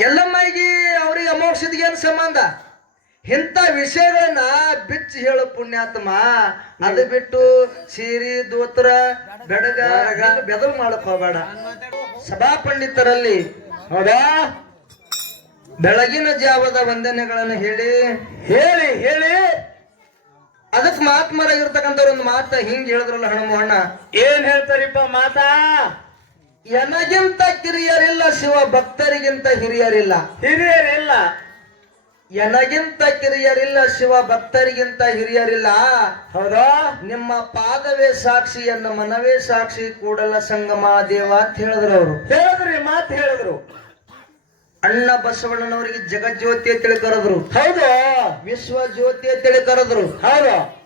ಎಲ್ಲಮ್ಮಾಗಿ ಅವ್ರಿಗೆ ಅಮೋಕ್ಷದಿಗೆ ಏನ್ ಸಂಬಂಧ? ಇಂಥ ವಿಷಯಗಳನ್ನ ಬಿಚ್ಚಿ ಹೇಳು ಪುಣ್ಯಾತ್ಮ. ಅದು ಬಿಟ್ಟು ಸೀರಿ ದೋತ್ರ ಬೆಡಗ ಬೆದಲ್ ಮಾಡಕ್ ಹೋಗಬೇಡ. ಸಭಾ ಪಂಡಿತರಲ್ಲಿ ಹೌದಾ? ಬೆಳಗಿನ ಜಾವದ ವಂದನೆಗಳನ್ನು ಹೇಳಿ. ಹೇಳಿ ಹೇಳಿ. ಅದಕ್ಕೆ ಮಹಾತ್ಮರಾಗಿರ್ತಕ್ಕಂಥವ್ರು ಒಂದು ಮಾತ ಹಿಂಗ್ ಹೇಳಿದ್ರಲ್ಲ ಹಣಮೋಹಣ್ಣ. ಏನ್ ಹೇಳ್ತಾರಿಪ್ಪ ಮಾತಾ? ಎನಗಿಂತ ಕಿರಿಯರಿಲ್ಲ ಶಿವ ಭಕ್ತರಿಗಿಂತ ಹಿರಿಯರಿಲ್ಲ. ಹಿರಿಯರಿಲ್ಲ. ಎನಗಿಂತ ಕಿರಿಯರಿಲ್ಲ ಶಿವ ಭಕ್ತರಿಗಿಂತ ಹಿರಿಯರಿಲ್ಲ. ಹೌದಾ? ನಿಮ್ಮ ಪಾದವೇ ಸಾಕ್ಷಿ ಎನ್ನ ಮನವೇ ಸಾಕ್ಷಿ ಕೂಡಲ ಸಂಗಮ ದೇವ ಅಂತ ಹೇಳಿದ್ರು ಅವರು. ಹೇಳಿದ್ರಿ ಮಾತು ಹೇಳಿದ್ರು. ಅಣ್ಣ ಬಸವಣ್ಣನವರಿಗೆ ಜಗಜ್ಯೋತಿ ತಿಳಿ ಕರೆದ್ರು. ಹೌದು? ವಿಶ್ವ ಜ್ಯೋತಿ ತಿಳಿ ಕರೆದ್ರು. ಹೌದು?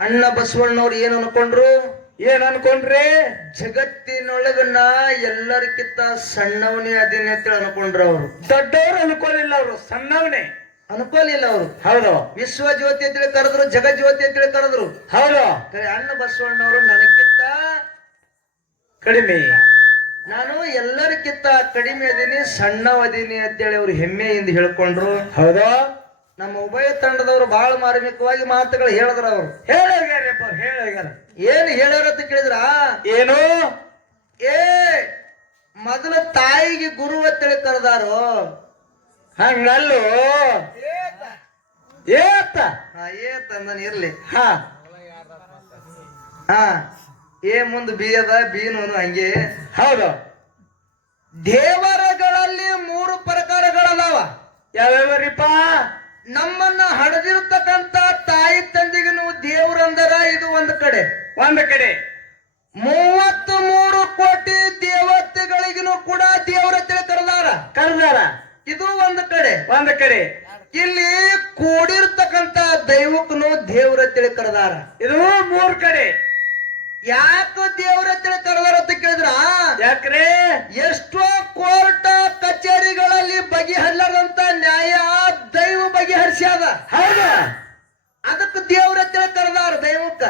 ಅಣ್ಣ ಬಸವಣ್ಣವ್ರು ಏನ್ ಅನ್ಕೊಂಡ್ರು? ಏನ್ ಅನ್ಕೊಂಡ್ರೆ? ಜಗತ್ತಿನೊಳಗ ನಾ ಎಲ್ಲರಿಗಿಂತ ಸಣ್ಣವನೇ ಅದೇನೆ ಅಂತೇಳಿ ಅನ್ಕೊಂಡ್ರು ಅವರು. ದೊಡ್ಡವ್ರು ಅನ್ಕೊಳ್ಳಿಲ್ಲ ಅವರು ಸಣ್ಣವನೇ. ಅನ್ಕೊಲಿಲ್ಲ ಅವರು. ಹೌದು. ವಿಶ್ವ ಜ್ಯೋತಿ ಅಂತೇಳಿ ಕರೆದ್ರು ಜಗಜ್ಯೋತಿ ಅಂತೇಳಿ ಕರೆದ್ರು. ಹೌದು. ಕರೆ ಅಣ್ಣ ಬಸವಣ್ಣವರು ನನಗಿಂತ ಕಡಿಮೆ. ನಾನು ಎಲ್ಲರಿಗಿಂತ ಕಡಿಮೆ ಅದೀನಿ ಸಣ್ಣವ ಅದೀನಿ ಅಂತೇಳಿ ಅವ್ರು ಹೆಮ್ಮೆಯಿಂದ ಹೇಳ್ಕೊಂಡ್ರು. ಹೌದು. ನಮ್ಮ ಉಭಯ ತಂಡದವರು ಬಹಳ ಮಾರ್ಮಿಕವಾಗಿ ಮಾತುಗಳು ಹೇಳಿದ್ರ ಅವರು. ಹೇಳೋಗ್ಯಾರ ಏನು ಹೇಳ್ಯಾರ ಅಂತ ಕೇಳಿದ್ರ? ಏನು? ಏ ಮೊದಲ ತಾಯಿಗೆ ಗುರುವ ಕರೆದಾರು? ಹಂಗಲ್ಲು? ಏತ. ಏತ? ಅಂದನ್ ಇರ್ಲಿ. ಹಾ. ಹಾ ಏ ಮುಂದ್ ಬಿ ಅದ ಬೀನು ಹಂಗೆ. ಹೌದು. ದೇವರಗಳಲ್ಲಿ ಮೂರು ಪ್ರಕಾರಗಳದಾವ. ಯಾವ್ಯಾವರಿಪ್ಪ? ನಮ್ಮನ್ನ ಹಡದಿರ್ತಕ್ಕಂತ ತಾಯಿ ತಂದೆಗೂ ದೇವ್ರಂದರ ಇದು ಒಂದು ಕಡೆ. ಒಂದು ಕಡೆ. ಮೂವತ್ತು ಮೂರು ಕೋಟಿ ದೇವತೆಗಳಿಗೂ ಕೂಡ ದೇವರ ತಿಳಿ ಕರೆದಾರ. ಕರ್ದಾರ. ಇದು ಒಂದು ಕಡೆ. ಒಂದು ಕಡೆ. ಇಲ್ಲಿ ಕೂಡಿರ್ತಕ್ಕಂತ ದೈವಕ್ಕನು ದೇವರ ತಿಳಿ ಕರೆದಾರ. ಇದು ಮೂರ್ ಕಡೆ. ಯಾಕ ದೇವರ ತಿಳಿ ಕರೆದಾರ ಅಂತ ಕೇಳಿದ್ರ? ಯಾಕ್ರೆ? ಎಷ್ಟೋ ಕೋರ್ಟ್ ಕಚೇರಿಗಳಲ್ಲಿ ಬಗೆಹರ್ಲಾರ್ದಂತ ನ್ಯಾಯ ದೈವ ಬಗೆಹರಿಸ್ಯಾದ ಹೌದಾ ಅದಕ್ಕೆ ದೇವರ ತಿಳಿ ಕರೆದಾರ ದೈವಕ್ಕ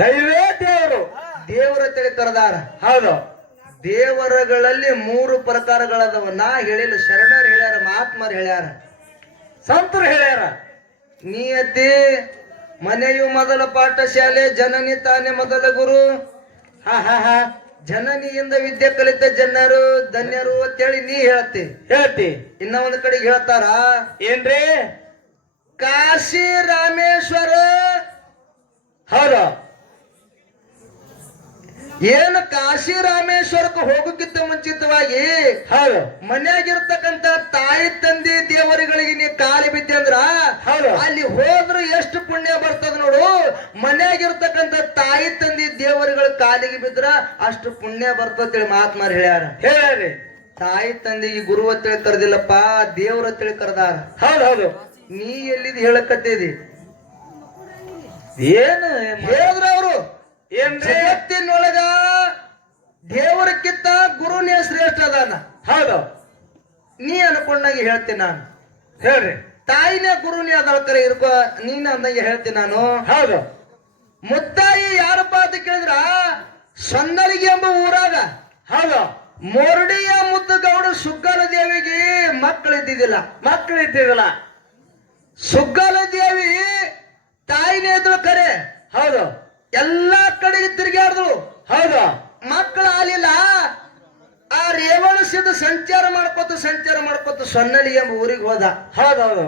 ದೈವೇ ದೇವರು ದೇವರ ತಿಳಿ ಕರೆದಾರ ಹೌದು. ದೇವರಗಳಲ್ಲಿ ಮೂರು ಪ್ರಕಾರಗಳದವ. ನಾ ಹೇಳಿಲ್ಲ ಶರಣರು ಹೇಳ್ಯಾರ ಮಹಾತ್ಮರು ಹೇಳ್ಯಾರ. ಸಂತರು ಹೇಳ್ಯಾರ. ನಿಯತಿ ಮನೆಯು ಮೊದಲ ಪಾಠಶಾಲೆ ಜನನಿ ತಾನೇ ಮೊದಲ ಗುರು. ಹಾ ಹಾ ಹಾ. ಜನನಿಯಿಂದ ವಿದ್ಯೆ ಕಲಿತ ಜನರು ಧನ್ಯರು ಅಂತೇಳಿ ನೀ ಹೇಳ್ತಿ ಹೇಳ್ತಿ ಇನ್ನ ಒಂದು ಕಡೆಗೆ ಹೇಳ್ತಾರ? ಏನ್ರಿ? ಕಾಶಿ ರಾಮೇಶ್ವರ. ಹೌದು. ಏನು ಕಾಶಿ ರಾಮೇಶ್ವರಕ್ಕೆ ಹೋಗೋಕ್ಕಿಂತ ಮುಂಚಿತವಾಗಿ ಹೌದು. ಮನ್ಯಾಗಿರ್ತಕ್ಕಂತ ತಾಯಿ ತಂದೆ ದೇವರುಗಳಿಗೆ ನೀ ಕಾಲಿ ಬಿದ್ದೆ ಅಂದ್ರ ಹೌದು. ಅಲ್ಲಿ ಹೋದ್ರೆ ಎಷ್ಟು ಪುಣ್ಯ ಬರ್ತದ ನೋಡು. ಮನ್ಯಾಗಿರ್ತಕ್ಕಂತ ತಾಯಿ ತಂದೆ ದೇವರುಗಳ ಕಾಲಿಗೆ ಬಿದ್ರ ಅಷ್ಟು ಪುಣ್ಯ ಬರ್ತದೇಳಿ ಮಹಾತ್ಮರು ಹೇಳ್ಯಾರ. ಹೇಳ್ರಿ ತಾಯಿ ತಂದೆಗೆ ಗುರು ಹತ್ತಿಳಿ ಕರೆದಿಲ್ಲಪ್ಪ ದೇವ್ರ ಹತ್ತಿಳಿ ಕರೆದಾರ. ಹೌದು ಹೌದು. ನೀ ಎಲ್ಲಿದ್ ಹೇಳಕತ್ತಿದಿ? ಏನು? ಹೇಳಿದ್ರ ಅವರು. ಜಗತ್ತಿನೊಳಗ ದೇವರಕ್ಕಿಂತ ಗುರುನೇ ಶ್ರೇಷ್ಠ ಅದಾನ. ಹೌದು. ನೀ ಅನ್ಕೊಂಡಂಗೆ ಹೇಳ್ತೀನಿ ನಾನು. ಹೇಳ್ರಿ. ತಾಯಿನೇ ಗುರುನೇ ಅದಳ್ಕರೆ ಇರ್ಕೋ ನೀನ್ ಅಂದಂಗೆ ಹೇಳ್ತೀನಿ ನಾನು. ಹೌದು. ಮುತ್ತಾಯಿ ಯಾರಪ್ಪ ಅಂತ ಕೇಳಿದ್ರ? ಸೊಂದಲಿಗೆ ಎಂಬ ಊರಾಗ. ಹೌದು. ಮೊರಡಿಯ ಮುದ್ದುಗೌಡ ಸುಗ್ಗಲ ದೇವಿಗೆ ಮಕ್ಕಳು ಇದ್ದಿದ್ದಿಲ್ಲ ಮಕ್ಕಳು ಇದ್ದಿದ್ದಿಲ್ಲ ಸುಗ್ಗಲ ದೇವಿ ತಾಯಿನೇ ಇದ್ರು ಕರೆ. ಹೌದು. ಎಲ್ಲಾ ಕಡೆಗೆ ತಿರುಗಾಡ್ದು ಹೌದಾ. ಮಕ್ಕಳು ಆಲಿಲ್ಲ ಆ ರೇವಣ ಸಿದ್ಧ ಸಂಚಾರ ಮಾಡ್ಕೊತ ಸಂಚಾರ ಮಾಡ್ಕೊತ ಸೊನ್ನಲಿ ಎಂಬ ಊರಿಗೆ ಹೋದ. ಹೌದು ಹೌದು.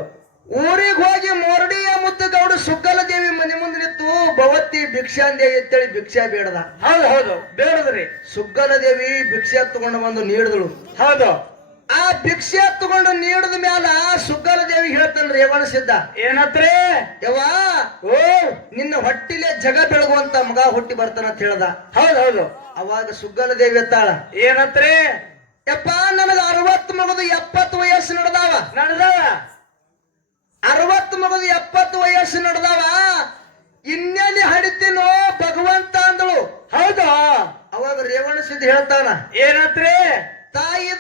ಊರಿಗೆ ಹೋಗಿ ಮೊರಡಿಯ ಮುದ್ದುಗೌಡ ಸುಗ್ಗಲ ದೇವಿ ಮನೆ ಮುಂದೆ ನಿಂತು ಭವತಿ ಭಿಕ್ಷಾಂದೇವಿ ಅಂತೇಳಿ ಭಿಕ್ಷಾ ಬೇಡದ. ಹೌದು ಹೌದು. ಬೇಡದ್ರಿ. ಸುಗ್ಗಲ ದೇವಿ ಭಿಕ್ಷೆ ತಗೊಂಡು ಬಂದು ನೀಡಿದಳು. ಹೌದು. ಆ ಭಿಕ್ಷೆ ತಗೊಂಡು ನೀಡಿದ ಮ್ಯಾಲ ಸುಗ್ಗಲ ದೇವಿ ಹೇಳ್ತಾನ ರೇವಣ ಸಿದ್ಧ. ಏನತ್ರಿ? ಯವಾ ಓ ನಿನ್ನ ಹೊಟ್ಟಿಲೆ ಜಗ ಬೆಳಗುವಂತ ಮಗ ಹುಟ್ಟಿ ಬರ್ತಾನ ಅಂತ ಹೇಳ್ದ. ಹೌದು ಹೌದು. ಅವಾಗ ಸುಗ್ಗಲ ದೇವಿ ಎತ್ತಾಳ. ಏನತ್ರಿ? ಯಪ್ಪ ನನಗ ಅರವತ್ತು ಮಗದು ಎಪ್ಪತ್ತು ವಯಸ್ಸು ನಡೆದಾವ. ನಡೆದಾವ? ಅರವತ್ತು ಮಗದು ಎಪ್ಪತ್ತು ವಯಸ್ಸು ನಡೆದಾವ. ಇನ್ನೆಲ್ಲಿ ಹಡಿತೀನೋ ಭಗವಂತ ಅಂದಳು. ಹೌದಾ? ಅವಾಗ ರೇವಣ ಸಿದ್ಧ ಹೇಳ್ತಾನ ಏನತ್ರಿ? ತಾಯಿದು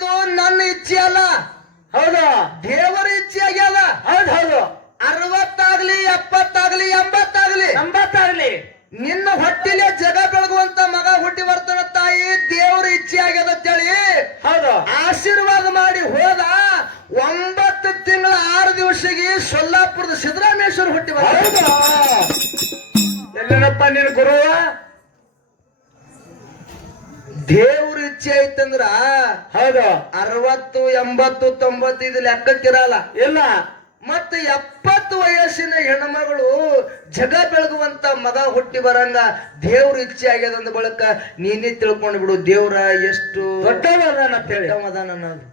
ನಿನ್ನ ಹೊಟ್ಟಿಲೆ ಜಗ ಬೆಳಗುವಂತ ಮಗ ಹುಟ್ಟಿ ಬರ್ತಾನ ತಾಯಿ ದೇವರ ಇಚ್ಛೆ ಆಗ್ಯದ ಅಂತೇಳಿ ಹೌದು. ಆಶೀರ್ವಾದ ಮಾಡಿ ಹೋದ ಒಂಬತ್ತು ತಿಂಗಳ ಆರು ದಿವಸಗಿ ಸೊಲ್ಲಾಪುರದ ಸಿದ್ದರಾಮೇಶ್ವರ ಹುಟ್ಟಿ ಬರ್ತಾರೆ ಎಲ್ಲನಪ್ಪ ನಿನ್ನ ದೇವ್ರ ಇಚ್ಛೆ ಐತಂದ್ರ ಹೌದು. ಅರವತ್ತು ಎಂಬತ್ತು ತೊಂಬತ್ತು ಇದು ಲೆಕ್ಕಕ್ಕಿರಲ್ಲ. ಇಲ್ಲ. ಮತ್ತೆ ಎಪ್ಪತ್ತು ವಯಸ್ಸಿನ ಹೆಣ್ಮಗಳು ಜಗ ಬೆಳಗುವಂತ ಮಗ ಹುಟ್ಟಿ ಬರಂಗ ದೇವ್ರ ಇಚ್ಛೆ ಆಗ್ಯದಂದ ಬಳಿಕ ನೀನೇ ತಿಳ್ಕೊಂಡು ಬಿಡು ದೇವ್ರ ಎಷ್ಟು ದೊಡ್ಡವದಾನ ಹೇಳಿ. ಉತ್ತಮದಾನ ಅನ್ನೋದು.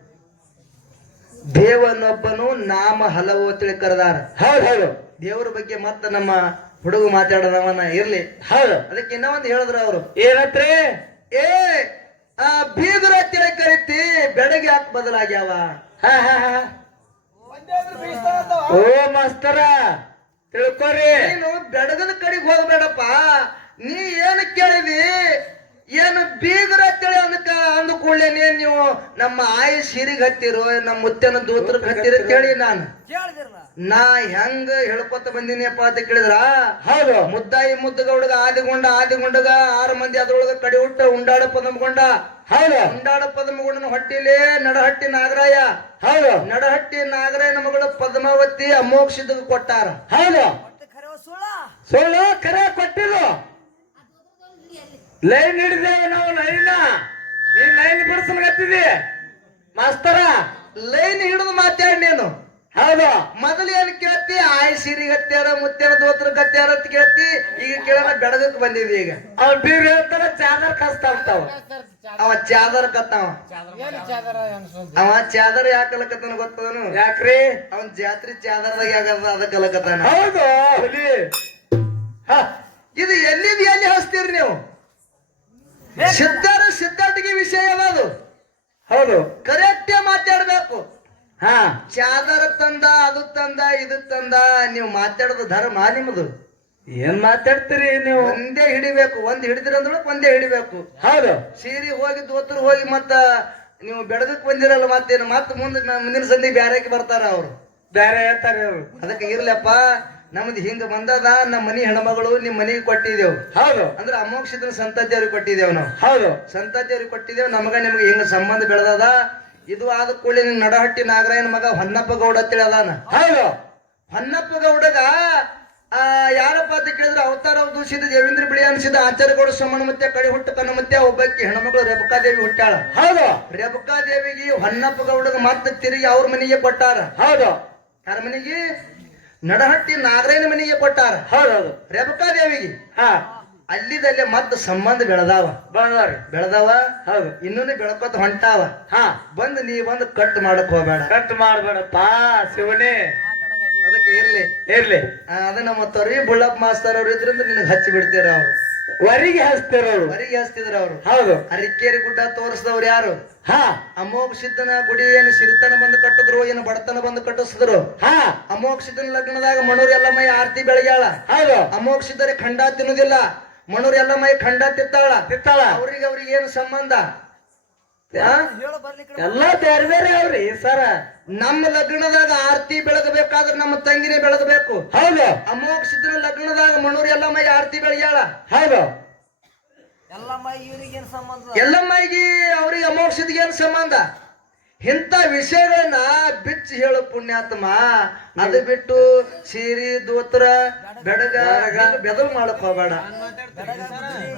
ದೇವನೊಬ್ಬನು ನಾಮ ಹಲವು ತಿಳಿ ಕರೆದಾರ. ಹೌದು ಹೌದು. ದೇವ್ರ ಬಗ್ಗೆ ಮತ್ತ ನಮ್ಮ ಹುಡುಗ ಮಾತಾಡೋದವನ ಇರ್ಲಿ. ಹೌದು. ಅದಕ್ಕೆ ಇನ್ನ ಒಂದು ಹೇಳಿದ್ರು ಅವರು. ಏನತ್ರಿ? ಏ ಆ ಬೀಗರ ತಿಳಿ ಕರಿತಿ ಬೆಡಗಿ ಯಾಕೆ ಬದಲಾಗ್ಯಾವ ಹಾ ಹಾ ಹಾ. ಓ ಮಾಸ್ತರ ತಿಳ್ಕೊರಿ. ನೀನು ಬೆಡಗದ ಕಡೆಗೆ ಹೋಗ್ಬೇಡಪ್ಪ. ನೀ ಏನು ಕೇಳಿದಿ? ಏನು ಬೀಗರ ಅಂದ ಕೂಡಲೇನೆ ನೀವು ನಮ್ಮ ಆಯಿ ಸೀರಿಗೆ ಹತ್ತಿರೋ ನಮ್ಮ ಮುತ್ತನ ದೂತ್ರ ಹತ್ತಿರ ಕೇಳಿ ನಾನು. ನಾ ಹೆಂಗ ಹೇಳ್ಕೊತ ಬಂದಿನಿಯಪ್ಪ ಅಂತ ಕೇಳಿದ್ರ? ಹೌದು. ಮುದ್ದಾಯಿ ಮುದ್ದಗೌಡಗ ಆದಿಗೊಂಡ ಆದಿಗೊಂಡಗ ಆರು ಮಂದಿ ಅದ್ರೊಳಗ ಕಡಿ ಹುಟ್ಟ ಉಂಡಾಡ ಪದಮಗೊಂಡ. ಹೌದು. ಉಂಡಾಡ ಪದಮಗೊಂಡನ ಹೊಟ್ಟಿಲೇ ನಡಹಟ್ಟಿ ನಾಗರಾಯ. ಹೌದು. ನಡಹಟ್ಟಿ ನಾಗರಾಯನ ಮಗಳು ಪದ್ಮಾವತಿ ಅಮೋಕ್ಷಿದ ಕೊಟ್ಟಾರ. ಹೌದು. ಸುಳ್ಳು? ಕರೆ ಕೊಟ್ಟಿರು ಲೈನ್ ಹಿಡಿದೇವೆ ನಾವು ಲೈನ್. ನೀ ಲೈನ್ ಬಿಡಿಸ್ಲಕತ್ತಿದಿ ಮಾಸ್ತರ ಲೈನ್ ಹಿಡಿದು ಮಾತಾಡಿ ನೀನು. ಹೌದು. ಮೊದಲು ಏನ್ ಕೇಳ್ತಿ? ಆಯ್ ಸಿರಿ ಗತ್ಯಾರ ಮುತ್ತೇನ ದೋತ್ರ ಗತ್ಯಾರ ಅಂತ ಕೇಳ್ತಿ. ಈಗ ಕೇಳೋಣ ಬೆಳಗಕ್ ಬಂದಿದ್ವಿ ಈಗ. ಅವ್ ಬೀರ್ ಹೇಳ್ತಾರ ಚಾದರ್ ಕಸ್ತ ಅಂತಾವ. ಅವ ಚಾದರ್ ಕತ್ತಾವ. ಅವ ಚಾದರ್ ಯಾಕಲಕತ್ತಾನ ಗೊತ್ತದನು? ಯಾಕ್ರಿ? ಅವನ್ ಜಾತ್ರೆ ಚಾದರ್ದಾಗ ಯಾಕದ ಅದ ಕಲಕತ್ತಾನ? ಹೌದು. ಇದು ಎಲ್ಲಿದ್ ಎಲ್ಲಿ ಹಚ್ತೀರಿ ನೀವು? ಸಿದ್ಧಾರ ಸಿದ್ಧಾಟಿಗೆ ವಿಷಯ ಅದು ಹೌದು. ಕರೆಕ್ಟೇ ಮಾತಾಡ್ಬೇಕು. ಹಾ. ಚಾದರ ತಂದ ಅದು ತಂದ ಇದು ತಂದ ನೀವು ಮಾತಾಡೋದು ಧರ್ಮ ನಿಮ್ಮದು. ಏನ್ ಮಾತಾಡ್ತೀರಿ ನೀವು? ಒಂದೇ ಹಿಡಿಬೇಕು. ಒಂದ್ ಹಿಡಿದ್ರಂದ್ರೆ ಒಂದೇ ಹಿಡಿಬೇಕು. ಹೌದು. ಸೀರೆ ಹೋಗಿ ದೋತ್ರ ಹೋಗಿ ಮತ್ತ ನೀವು ಬೆಳಗಕ್ ಬಂದಿರಲ್ಲ ಮತ್ತೇನು? ಮತ್ತ ಮುಂದೆ ಮುಂದಿನ ಸಂದಿ ಬ್ಯಾರಕ್ಕೆ ಬರ್ತಾರ ಅವ್ರು? ಬೇರೆ ಹೇಳ್ತಾರೆ ಅವ್ರು? ಅದಕ್ಕೆ ಇರ್ಲಪ್ಪ. ನಮ್ದು ಹಿಂಗ ಬಂದದ ನಮ್ಮ ಮನಿ ಹೆಣ್ಮಗಳು ನಿಮ್ ಮನೆಗೆ ಕೊಟ್ಟಿದ್ದೇವು. ಹೌದು. ಅಂದ್ರೆ ಅಮೋಕ್ಷದ ಸಂತತಿಯವ್ರಿಗೆ ಕೊಟ್ಟಿದ್ದೇವ್ ನಾವು. ಹೌದು. ಸಂತತಿಯವ್ರಿಗೆ ಕೊಟ್ಟಿದ್ದೇವೆ ನಮಗ ನಿಮ್ಗೆ ಹಿಂಗ ಸಂಬಂಧ ಬೆಳೆದದ. ಇದು ಆದ ಕೂಡಲೇ ನಿನ್ ನಡಹಟ್ಟಿ ನಾಗರಾಯನ ಮಗ ಹೊನ್ನಪ್ಪ ಗೌಡ ಅಂತೇಳಿ ಅದಾನ ಹೌದು. ಹೊನ್ನಪ್ಪ ಗೌಡಗ ಆ ಯಾರಪ್ಪ ಅಂತ ಕೇಳಿದ್ರೆ ಅವತಾರ ಅವಧೂಷಿತ ದೇವೇಂದ್ರ ಬಿಳಿ ಅನಿಸಿದ ಆಚಾರ್ಯಗೌಡ ಸಮಣ ಮತ್ತೆ ಕಡೆ ಹುಟ್ಟು ಕಣ್ಣ ಮತ್ತೆ ಹೆಣ್ಣುಮಗಳು ಹೆಣ್ಮಗಳು ರೇಬಕಾದೇವಿ ಹುಟ್ಟಾಳ ಹೌದು. ರೇಬಕಾದೇವಿಗೆ ಹೊನ್ನಪ್ಪ ಗೌಡಗ ಮತ್ತೆ ತಿರುಗಿ ಅವ್ರ ಮನೆಗೆ ಕೊಟ್ಟಾರ. ಹೌದು. ಯಾರ ಮನೆಗೆ ನಡಹಟ್ಟಿ ನಾಗರೇನ ಮನೆಗೆ ಕೊಟ್ಟಾರ. ಹೌದೌದು. ರೇಬಕಾದೇವಿಗೆ ಹಾ. ಅಲ್ಲಿದಲ್ಲೇ ಮತ್ತೆ ಸಂಬಂಧ ಬೆಳದಾವ. ಬಂದವ್ರಿ. ಬೆಳೆದಾವ ಹೌದು. ಇನ್ನೂ ಬೆಳಕೋತ ಹೊಂಟಾವ. ಹಾ. ಬಂದು ನೀ ಬಂದು ಕಟ್ ಮಾಡಕ್ ಹೋಗ್ಬೇಡ. ಕಟ್ ಮಾಡಬೇಡಪ್ಪಾ ಶಿವನೇ. ಅದಕ್ಕೆ ಇರ್ಲಿ. ಇರ್ಲಿ. ಅದ ಅದು ನಮ್ಮ ತೊರಿ ಬುಳ್ಳಪ್ಪ ಮಾಸ್ತರ್ ಅವ್ರು ಇದ್ರಿಂದ ನಿನಗೆ ಹಚ್ಚಿ ಬಿಡ್ತೀರ ಅವ್ರು. ವರಿಗೆ ಹಚ್ತಾರ ಅವರು ವರಿಗೆ ಹಚ್ತಿದ್ರ ಅವರು. ಹೌದು. ಅರಿಕೇರಿ ಗುಡ್ಡ ತೋರಿಸಿದವ್ರು ಯಾರು? ಹಾ. ಅಮೋಘ ಸಿದ್ಧನ ಗುಡಿ ಏನು ಸಿರಿತನ ಬಂದು ಕಟ್ಟಿದ್ರು ಏನು ಬಡತನ ಬಂದು ಕಟ್ಟಿಸಿದ್ರು? ಹಾ. ಅಮೋಘ ಸಿದ್ಧನ ಲಗ್ನದಾಗ ಮಣೂರ್ ಎಲ್ಲ ಮೈ ಆರ್ತಿ ಬೆಳಗ್ಯಾಳ ಹೌದು. ಅಮೋಘ ಸಿದ್ಧರಿಗೆ ಖಂಡ ತಿನ್ನುದಿಲ್ಲ. ಮಣೂರ್ ಎಲ್ಲ ಮೈ ಖಂಡ ತಿತ್ತಾಳ. ತಿತ್ತಾಳ. ಅವ್ರಿಗೆ ಅವ್ರಿಗೆ ಏನು ಸಂಬಂಧ? ಎಲ್ಲಾ ಬೇರೆ ಬೇರೆ ಅವ್ರಿ ಸರ. ನಮ್ಮ ಲಗ್ನದಾಗ ಆರತಿ ಬೆಳಗಬೇಕಾದ್ರೆ ನಮ್ಮ ತಂಗಿನೇ ಬೆಳಗಬೇಕು. ಹೌದು. ಸಿದ್ಧನ ಲಗ್ನದಾಗ ಮಣೂರ್ ಎಲ್ಲ ಮೈ ಆರ್ತಿ ಬೆಳಗ್ಯಾಳ ಹೌದು. ಎಲ್ಲಮ್ಮಗೆ ಅವ್ರಿಗೆ ಅಮೋಕ್ಷಿದ್ಗೆ ಏನ್ ಸಂಬಂಧ? ಇಂಥ ವಿಷಯಗಳನ್ನ ಬಿಚ್ಚಿ ಹೇಳು ಪುಣ್ಯಾತ್ಮ. ಅದು ಬಿಟ್ಟು ಸೀರಿ ದೂತ್ರ ಬೆಡಗ ಬೆದಲ್ ಮಾಡಕ್ ಹೋಗ್ಬೇಡ